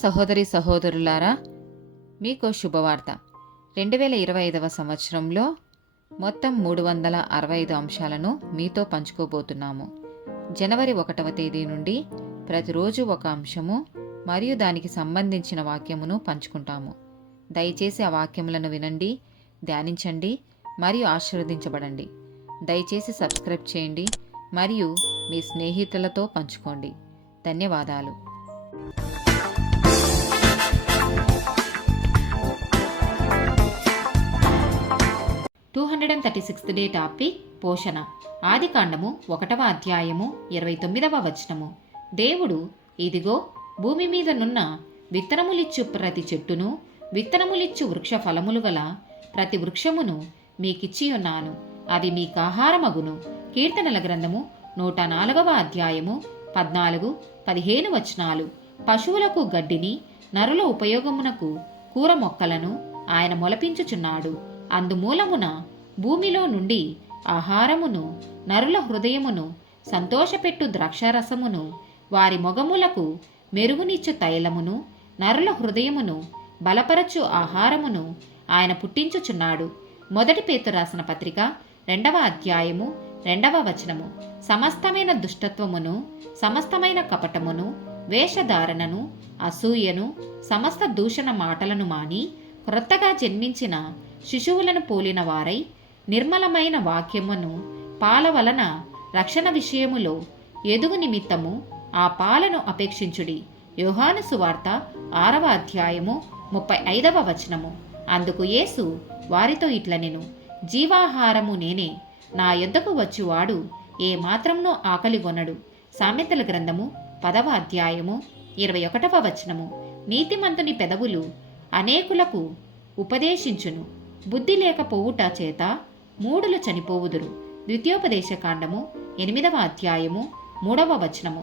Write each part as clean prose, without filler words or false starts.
సహోదరి సహోదరులారా, మీకు శుభవార్త. 2025 సంవత్సరంలో మొత్తం 365 అంశాలను మీతో పంచుకోబోతున్నాము. జనవరి 1వ తేదీ నుండి ప్రతిరోజు ఒక అంశము మరియు దానికి సంబంధించిన వాక్యమును పంచుకుంటాము. దయచేసి ఆ వాక్యములను వినండి, ధ్యానించండి మరియు ఆశీర్వదించబడండి. దయచేసి సబ్స్క్రైబ్ చేయండి మరియు మీ స్నేహితులతో పంచుకోండి. ధన్యవాదాలు. 236th డే టాపిక్ పోషణ. ఆదికాండము 1వ అధ్యాయము 29వ వచనము. దేవుడు, ఇదిగో భూమి మీదనున్న విత్తనములిచ్చు ప్రతి చెట్టును, విత్తనములిచ్చు వృక్ష ఫలములు గల ప్రతి వృక్షమును మీకిచ్చి ఉన్నాను, అది మీకాహారమగును. కీర్తనల గ్రంథము 104వ అధ్యాయము 14-15 వచనాలు. పశువులకు గడ్డిని, నరుల ఉపయోగమునకు కూర మొక్కలను ఆయన మొలపించుచున్నాడు. అందుమూలమున భూమిలో నుండి ఆహారమును, నరుల హృదయమును సంతోషపెట్టు ద్రాక్షారసమును, వారి మొగములకు మెరుగునిచ్చు తైలమును, నరుల హృదయమును బలపరచు ఆహారమును ఆయన పుట్టించుచున్నాడు. మొదటి పేతురు రాసిన పత్రిక 2వ అధ్యాయము 2వ వచనము. సమస్తమైన దుష్టత్వమును, సమస్తమైన కపటమును, వేషధారణను, అసూయను, సమస్త దూషణ మాటలను మాని క్రొత్తగా జన్మించిన శిశువులను పోలిన వారై నిర్మలమైన వాక్యమును పాల వలన రక్షణ విషయములో ఎదుగు నిమిత్తము ఆ పాలను అపేక్షించుడి. యోహాను సువార్త 6వ అధ్యాయము 35వ వచనము. అందుకు యేసు వారితో ఇట్లనెను, జీవాహారము నేనే, నా యొద్దకు వచ్చువాడు ఏ మాత్రమునో ఆకలిగొనడు. సామెతల గ్రంథము 10వ అధ్యాయము 21వ వచనము. నీతిమంతుని పెదవులు అనేకులకు ఉపదేశించును, బుద్ధి లేకపోవుట చేత మూఢులు చనిపోవుదురు. ద్వితీయోపదేశకాండము 8వ అధ్యాయము 3వ వచనము.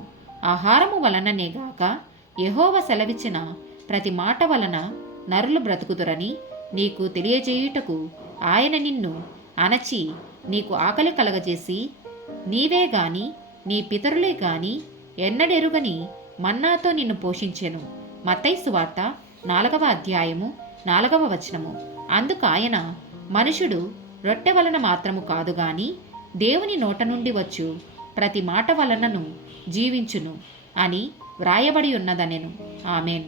ఆహారము వలననేగాక యెహోవా సెలవిచ్చిన ప్రతి మాట వలన నరులు బ్రతుకుదురని నీకు తెలియజేయుటకు ఆయన నిన్ను అణచి నీకు ఆకలి కలగజేసి, నీవే గాని నీ పితరులే గాని ఎన్నడెరుగని మన్నాతో నిన్ను పోషించెను. మత్తయి సువార్త 4వ అధ్యాయము 4వ వచనము. అందుకాయన, మనుషుడు రొట్టె వలన మాత్రము కాదు గాని దేవుని నోట నుండి వచ్చు ప్రతి మాట వలనను జీవించును అని వ్రాయబడి ఉన్నదనెను. ఆమేన్.